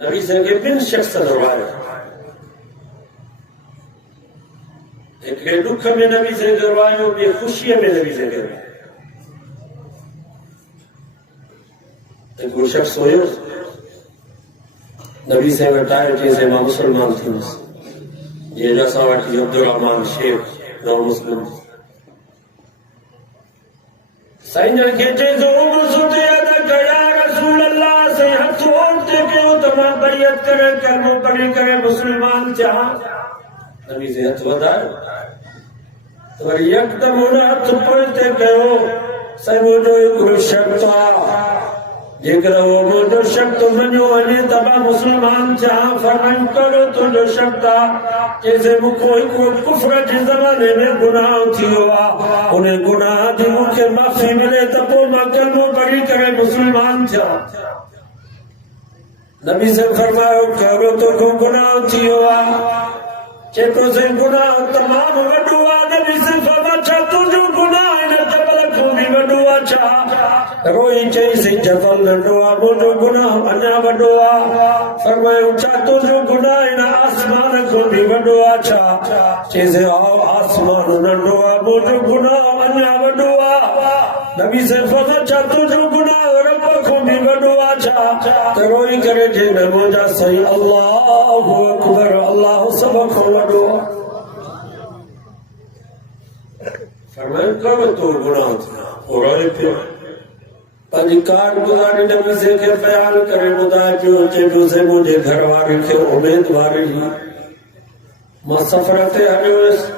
नबी से के बिन शख्स दरवाजा एक दुख में नबी से दरवाजो बे खुशी में नबी से करवायो एक शख्स हुयो नबी से वटायो जैसे मां मुसलमान थी ये जैसा वटी अब्दुल रहमान शेख नौ मुस्लिम साईं के जो उम्र सुते अदा कया रसूल अल्लाह से हाथ जोड़ते के तमाम बैयत करे कलमो पढ़ी करे मुसलमान चाह नबी से हाथ वधायो तो एकदम उन हाथ पढ़ते कयो साईं जो एक शर्त जेकर वो मुझो शब्द मनो अने तबा मुसलमान चाह फरमान करो तो जो शब्द जैसे मुखो कुफ्र जे जमाने में गुनाह थियो उन गुनाह दी मुखे माफी मिले त पो मां कलमो पढ़ी करे मुसलमान थिया नबी से फरमायो करो तो गुनाह थियो चेतो से गुनाह तमाम वडो नबी से फरमाया छा तुझो गुनाह इन जबल को भी वडो छा रोई चई से जबल नंढो मुझो गुनाह अञा वडो फरमायो छा तुझो गुनाह इन आसमान को भी वडो छा चई आसमान नंढो मुझो गुनाह अञा वडो नबी से फरमाया छा तुझो गुनाह रब को भी वडो छा त रोई करे जे न मुझा सही अल्लाहु अकबर अल्लाह सब को वडो फरमायो करो तो गुनाह था रोई पियो पंहिंजी कार गुज़ारी नबी से के बयान करे ॿुधाए पियो चइबो से मुंहिंजे घर वारे खे उमेदवारी मां सफ़र ते हलियो हुयुसि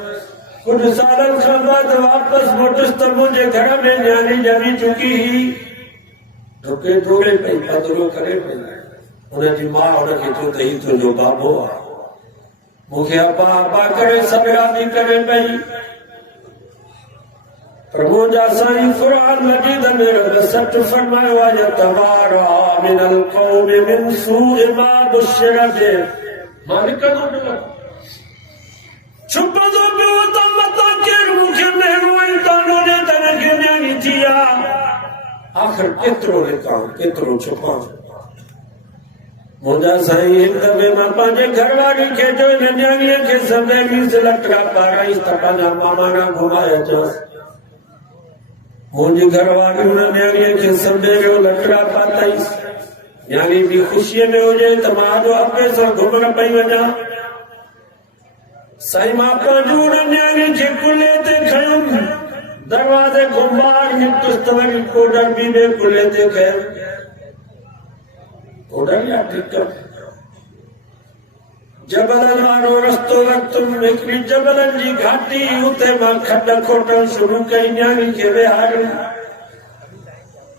कुझु सालनि खां बाद वापसि मोटुसि त मुंहिंजे घर में न्याणी ॼमी चुकी हुई डुके डोड़े पई पधरो करे पई हुनजी मां हुनखे चयो त हीउ तुंहिंजो बाबो आहे मूंखे अबा अबा करे सबरादी करे पई प्रभु जा साईं कुरान मजीद में रब सच फरमायो है तबारा मिनल कौम मिन सूअ मा बुशरा बे मालिक दो छुप दो पियो त मता के मुखे मेरो इंसानो ने तन के न्याणी थिया आखिर केतिरो लिखां केतिरो छुपां मुंहिंजा साईं हिक दफ़े मां पंहिंजे घरवारी खे जो न्याणीअ खे समेलीस लटका पाराईस त पंहिंजा मामाना घुमाए अचसि मुझे घर वाली न्याणीअ खे संभेरियो लटड़ा पाताईस न्याणी भी खुशी में हो जाए तो मां जो अपने सां घुमण पई वञा साईं मां पंहिंजो न्याणी खे कुल्हे ते खयुमि दरवाज़े खां ॿाहिरि निकितुसि त वरी कोडर बि कुल्हे ते खयुमि कोडर या ठीकु जबलन वारो रस्तो वक़्तु हिकिड़ी जबलन जी घाटी उते मां खॾ खोटण शुरू कई न्याणी खे विहारियो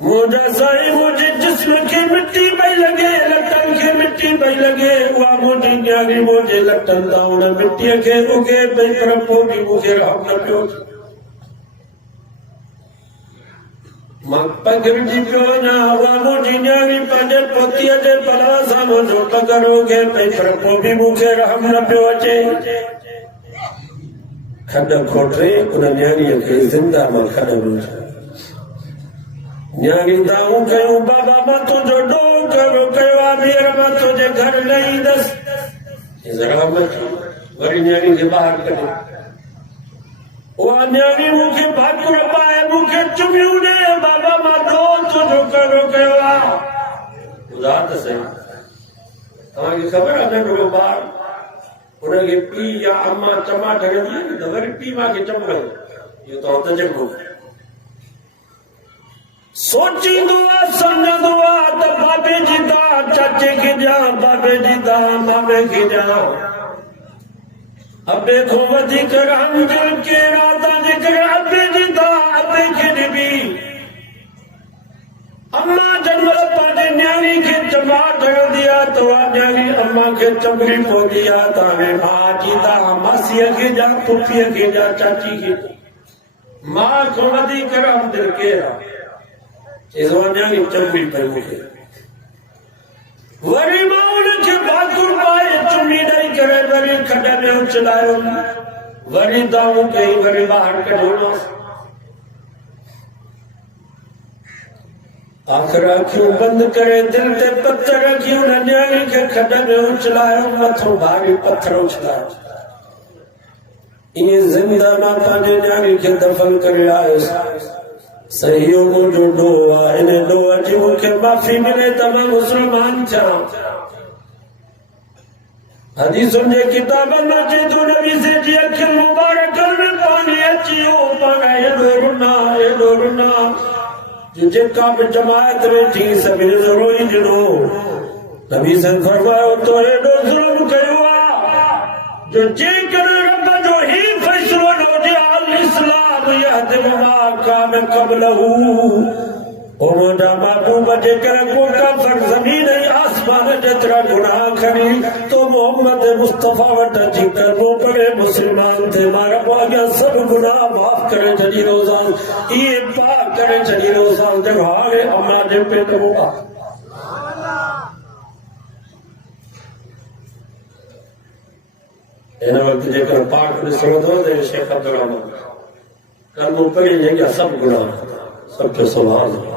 मुंहिंजा साईं मुंहिंजे जिस्म खे मिटी पई लॻे लटनि खे मिटी पई लॻे उहा मुंहिंजी न्याणी मुंहिंजे लटनि तां उन मिटीअ खे उगे पई पर पोइ बि मूंखे रहम न पियो मां पगड़जी पियो वञा उहा मुंहिंजी न्याणी पंहिंजे पतीअ जे पला सां मुंहिंजो पगर उगे पई पर पोइ बि मूंखे रहम न पियो अचे खॾ खोटे उन न्याणीअ खे ज़िंदा मां खॾ विझो न्याणी दाऊं कयूं बाबा मां तुंहिंजो ॾोह कयो कयो आहे ॿीहर मां तुंहिंजे घर न ईंदसि वरी न्याणी खे ॿाहिरि कढे उहा न्याणी मूंखे भाकुर पाए मूंखे चुमियूं ॾे बाबा मां ॾोह तुंहिंजो कयो आहे ॿुधा त सही तव्हांखे ख़बर आहे नंढड़ो ॿार हुनखे पीउ या अम्मा चमाट हणंदी आहे त वरी पीउ मां खे चमड़ो इहो तव्हां त चङो सोचींदो आहे सम्झंदो आहे त बाबे जी दाह चाचे खे ॾियां बाबे जी दाह मामे खे ॾियां अबे को वधीक रहम दिल केरा था जेकर अबे जी दाह अबे खे ॾिबी अम्मा जंहिंमहिल पंहिंजे न्याणी खे चमाट हणंदी आहे त उहा न्याणी अम्मा खे चमड़ी पवंदी आहे त हाणे माउ जी दाह मासीअ खे ॾियां पुफीअ खे ॾियां चाची खे माउ खां वधीक रहम दिल केर आहे न्याणी चमड़ी पई मूंखे वरी मां उनखे भाकुर पाए चुमी ॾेई करे वरी खॾ में उछलायो वरी दाऊं कई वरी ॿाहिरि कढियोमांसि आखिर अखियूं बंद करे दिल ते पत्थर रखियूं न न्याणी के खड में उछलायो मथो भारी पत्थर उछलायो ये जिंदा ना पांजे न्याणी के दफन करे आयस सहयोगो जो डोआ इन्हें डोआ जी मुखे माफी मिले त मां मुसलमान छा हदीसुन जे किताबन में चे तो नबी से जी अखिल मुबारक में पानी अचियो पागा ये डोरना जेका भी जमात में थी सभी जरूरी ॾिनो नबी से फरमायो तो एॾो ज़ुल्म कयो आहे जो जेकर रब जो ही फैसलो हुजे अल इस्लाम यहदिम मा कान क़ब्लहू ओनजा महबूब जेकर को काफ़र ज़मीन ऐं आसमान जेतिरा गुनाह खणी तो मोहम्मद मुस्तफा वटि अची कलमो पढ़े मुस्लमान थे मां रब अॻियां सभु गुनाह माफ़ करे छॾींदोसां इहे पाक करे छॾींदोसां जो हाणे अम्मा जे पेट में इन वक़्तु जेकर पाक ॾिसणो अथव त शेख अब्दुल रहमान कलमो पढ़े जंहिंजा सभु गुनाह सभु सुभाणे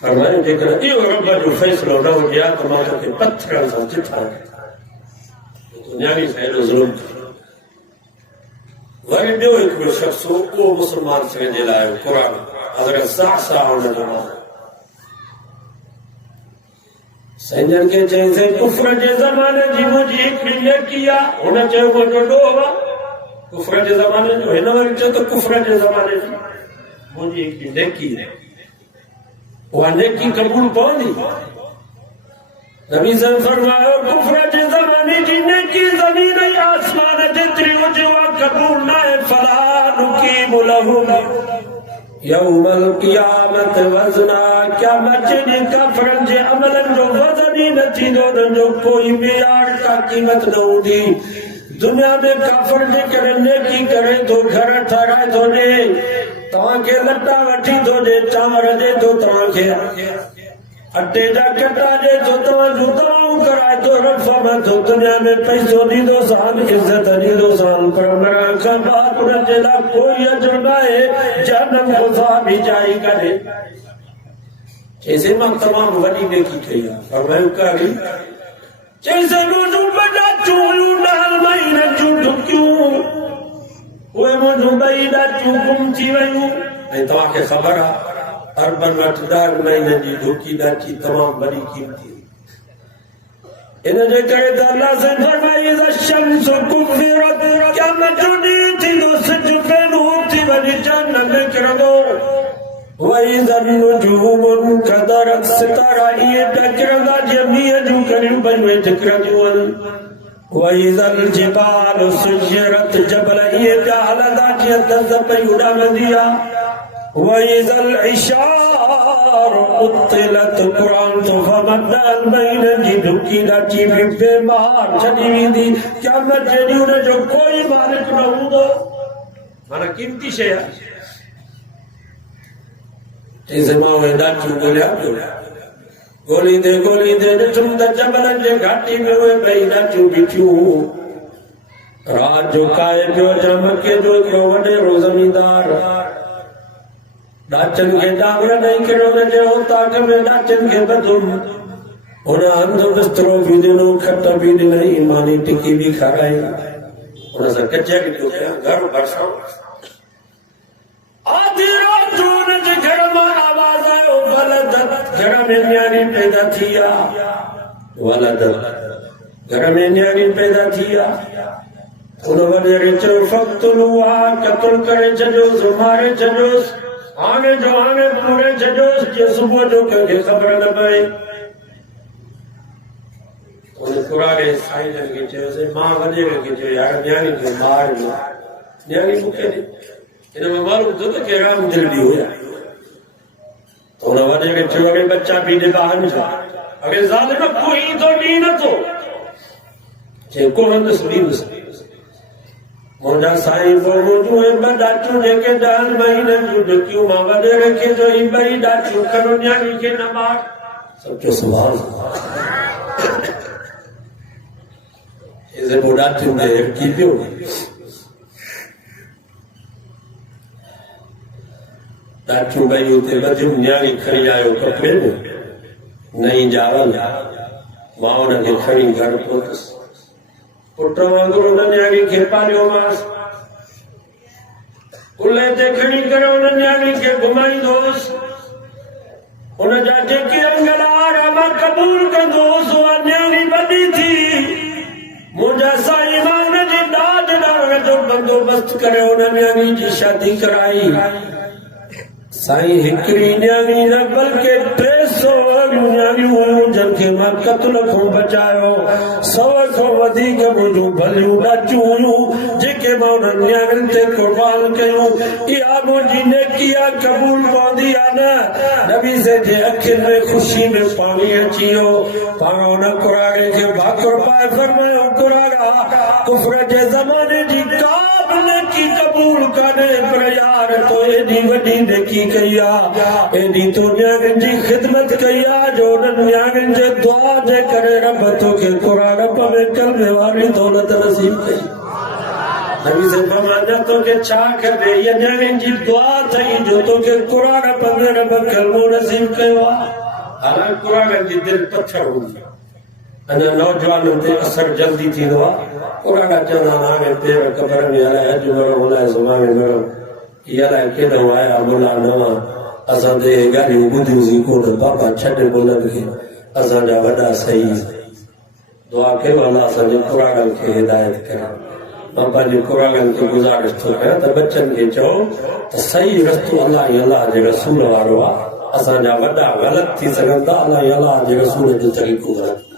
फरमायो जेकर इहो रब जो फैसलो न हुजे हा त मां तोखे पत्थरनि सां चिथां न्याणी सां एॾो ज़ुल्म वरी ॿियो हिकिड़ो शख़्स हो उहो मुस्लमान थियण जे लाइ क़ुर हज़रत सासा हुन जो नालो संजन खे चईंसि कुफर जे ज़माने जी मुंहिंजी हिकिड़ी नेकी आहे हुन चयो मुंहिंजो ॾोह आहे कुफर जे ज़माने जो हिन वरी चयो त कुफर जे ज़माने जी मुंहिंजी हिकिड़ी नेकी आहे वह नेकी कबूल पवंदी नबी साहब फरमायो कुफर जे ज़माने जी नेकी ज़मीन ऐं आसमान जेतिरी हुजे उहा कबूल न आहे फला नुकीमु लहुम यौमल क़ियामत वज़ना क़यामत जे ॾींहुं काफ़िरनि जे अमलनि जो वज़न ई न थींदो उन्हनि जो कोई मेयार का क़ीमत न हूंदी दुनिया में काफ़िर जेकॾहिं नेकी करे थो घर ठाराए थो ॾे तव्हांखे लटा वठी थो ॾे चांवर ॾे थो तव्हांखे अटे जा कटा ॾे थो तव्हांजूं दवाऊं कराए थो रफ़म थो दुनिया में पैसो ॾींदोसां इज़त ॾींदोसां पर मरण खां बाद उन जे लाइ कोई अजर न आहे जहन्नम गुज़ा बि जाई करे चइसि मां तमामु वॾी नेकी कई आहे फरमायो करी चइसि मुंहिंजूं ॾाचूं हुयूं 9 महीननि जूं ढुकियूं उहे मुंहिंजूं 2 ॾाचूं गुम थी वयूं ऐं तव्हांखे ख़बर आहे अरबन वटि 10 महीननि जी ढुकी ॾाची तमामु वॾी क़ीमती इन जे करे त अल्लाह से फरमाई इज़ा शम्स कुव्विरत क़यामत जो ॾींहुं थींदो सिज बेनूर थी वञी जहन्नम में किरंदो वइज़ा नुजूमुन क़दरत सितारा इहे पिया किरंदा जीअं मींहं जूं कड़ियूं पयूं हेठि किरंदियूं आहिनि वइज़ल जिबाल सुयरत जबल इहे पिया हलंदा जीअं दज़ पई उॾामंदी आहे वइज़ल इशार उतिलत क़ुरान तो फमदल महीननि जी ढुकी ॾाची बि बेमहार छॾी वेंदी क़यामत जे ॾींहुं उन जो कोई मालिक न हूंदो माना क़ीमती शइ आहे चइसि मां उहे ॾाचियूं ॻोल्हिया पियो ॻोल्हींदे ॾिठुमि त जबलनि जे घाटी में उहे 2 ॾाचियूं बीठियूं राति जो काए पियो चमके जो हिकिड़ो वॾेरो ज़मींदार ॾाचनि खे डांगर ॾेई करे हुन जे ताक़ में ॾाचनि खे ॿधुमि हुन हंधि बिस्तरो बि ॾिनो खट बि ॾिनई मानी टिकी बि खाराई हुन सां कचहरी पियो कयां घर भरिसां आधी राति जो हुन जे घर मां आवाज़ आयो वलदत घर में न्याणी पैदा थी आहे वलदत घर में न्याणी पैदा थी आहे हुन वॾेरे चयो फ़क़्तुलूहा क़त्ल करे छॾियोसि मारे छॾियोसि हाणे जो हाणे पूरे छॾियोसि जीअं सुबुह जो कंहिंखे ख़बर न पए हुन पुराणे साईं खे चयोसि मां वॾेरे खे चयो यार न्याणी खे मार न्याणी मूंखे ॾे हिन में मालूम थियो त के राम दिलि हुया हुन वॾेरे चयो अॻे बच्चा बि ॾिबा छा अॻे ज़ालिम कोई तो ॾी नथो चए को हंधि ॾींदुसि मुंहिंजा साईं पोइ मुंहिंजूं 2 ॾाचियूं जेके 10 महीननि जूं ढुकियूं मां वॾेरे खे जो ही 2 ॾाचियूं खणो न्याणी खे न मार सचो सुभाणे इसे पोइ ॾाचियूं ते अटकी पियो डाचू गई उते बजू न्याणी खणी आयो कपिड़े में नई जावल मां उनखे खणी घर पहुतसि पुट वांगुरु उन न्याणी खे पालियो मांसि कुल्हे ते खणी करे उन न्याणी खे घुमाईंदोसि उनजा जेके अंगलार मां क़बूल कंदोसि उहा न्याणी वॾी थी मुंहिंजा साईं मां उनजे ॾाढ ॾाढ जो बंदोबस्त करे उन न्याणी जी शादी कराई साईं हिकिड़ी न्याणी न बल्कि 200 न्याणियूं जंहिंखे मां क़त्ल खां बचायो 100 खां वधीक मुंहिंजूं भलियूं ॾाचूं हुयूं जेके मां उन न्याणियुनि ते क़ुर्बान कयूं इहा मुंहिंजी नेकी आहे क़बूल पवंदी आहे न नबी से जे अखियुनि में ख़ुशी में पाणी अची वियो पाण उन कुराड़े खे भाकुर पाए फरमायो कुराड़ा कुफर जे ज़माने जी का बि नेकी क़बूल कान्हे पर यार तो एॾी वॾी नेकी कई आहे एॾी तो न्याणियुनि जी ख़िदमत कई आहे जो उन्हनि न्याणियुनि जे दुआ जे करे रब तोखे कुराड़ में कलमे वारी दौलत नसीब कई नबी से फरमाया तोखे छा खपे इहा न्याणियुनि जी दुआ थई जो तोखे कुराड़ में रब कलमो नसीब कयो आहे हालांकि कुराड़नि जी दिलि पत्थर हूंदी अञा नौजवाननि ते असर जल्दी थींदो आहे कुराड़ा चवंदा हाणे पेर क़बर में हलाए अॼु मरो अलाए सुभाणे मरो इहा अलाए केॾो आया मुला नवां असां ते ॻाल्हियूं ॿुधियूंसीं कोन बाबा छॾ ॿोलनि खे असांजा वॾा सही दुआ कयो अलाह असांजे कुराड़नि खे हिदायत करे मां पंहिंजे कुराड़नि खे गुज़ारिश थो कयां त बच्चनि खे चओ त सही रस्तो अलाह ई अलाह जे रसूल वारो आहे असांजा वॾा ग़लति थी सघनि था अलाह ई अलाह जे रसूल जो तरीक़ो ग़लति